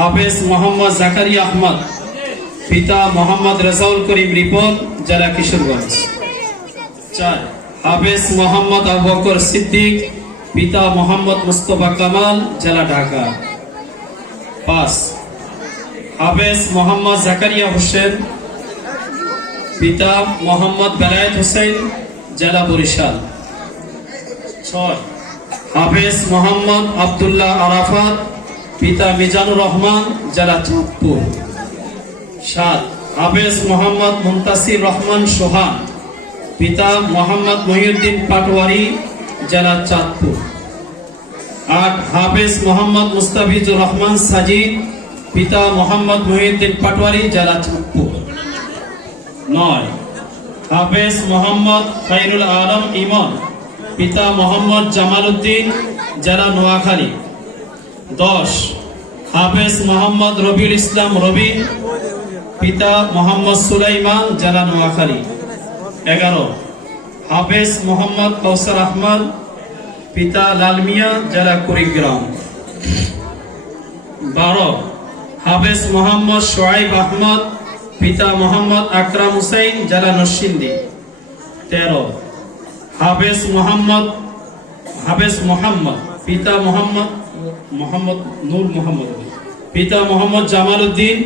হাফেজ মোহাম্মদ জাকারিয়া আহমদ, পিতা মোহাম্মদ রেজাউল করিম রিপন, জেলা কিশোরগঞ্জ। 4 হাফেজ মোহাম্মদ আবু বকর সিদ্দিক, পিতা মোহাম্মদ মুস্তফা কামাল, জেলা ঢাকা। 5 হাফেজ মোহাম্মদ জাকারিয়া হোসেন, পিতা মোহাম্মদ বেলায়েত হোসেন, জেলা বরিশাল। 6 হাফেজ মোহাম্মদ আব্দুল্লাহ আরাফাত, পিতা মিজানুর রহমান, জেলা চাঁদপুর। 7 হাফেজ মোহাম্মদ মুনতাসির রহমান সোহান, পিতা মোহাম্মদ মহিউদ্দিন পাটোয়ারি, জেলা চাঁদপুর। 8 হাফেজ মোহাম্মদ মুস্তাফিজুর রহমান সাজিদ, পিতা মোহাম্মদ মহিউদ্দিন পাটোয়ারি, জেলা চাঁদপুর। 9 হাফেজ মোহাম্মদ খায়রুল আলম ইমন, পিতা মোহাম্মদ জামাল উদ্দিন, জেলা নোয়াখালী। 10 হাফেজ মোহাম্মদ রবিউল ইসলাম রবি, পিতা মোহাম্মদ সুলাইমান, জেলা নোয়াখালী। 11 হাফেজ মোহাম্মদ কৌসার আহমদ, পিতা লালমিয়া, জেলা কুড়িগ্রাম। 12 হাফেজ মোহাম্মদ শোয়াইব আহমদ, পিতা মোহাম্মদ আকরাম হুসাইন, জেলা নরসিংদী। 13 হাফেজ মোহাম্মদ, পিতা মোহাম্মদ নূর মোহাম্মদ, পিতা মোহাম্মদ জামাল উদ্দিন,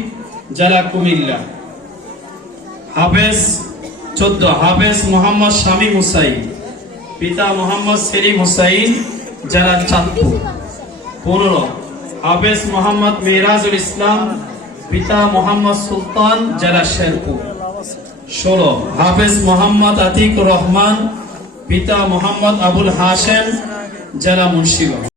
জেলা কুমিল্লা। 14 হাফেজ মোহাম্মদ শামীম হুসাইন, পিতা মোহাম্মদ সেলিম হুসাইন, জেলা চাঁদপুর। 15 হাফেজ মোহাম্মদ মেরাজুল ইসলাম, পিতা মোহাম্মদ সুলতান, জেলা শেরপুর। 16 হাফেজ মোহাম্মদ আতিকুর রহমান, পিতা মোহাম্মদ আবুল হাশেম, জেলা মুন্সিগঞ্জ।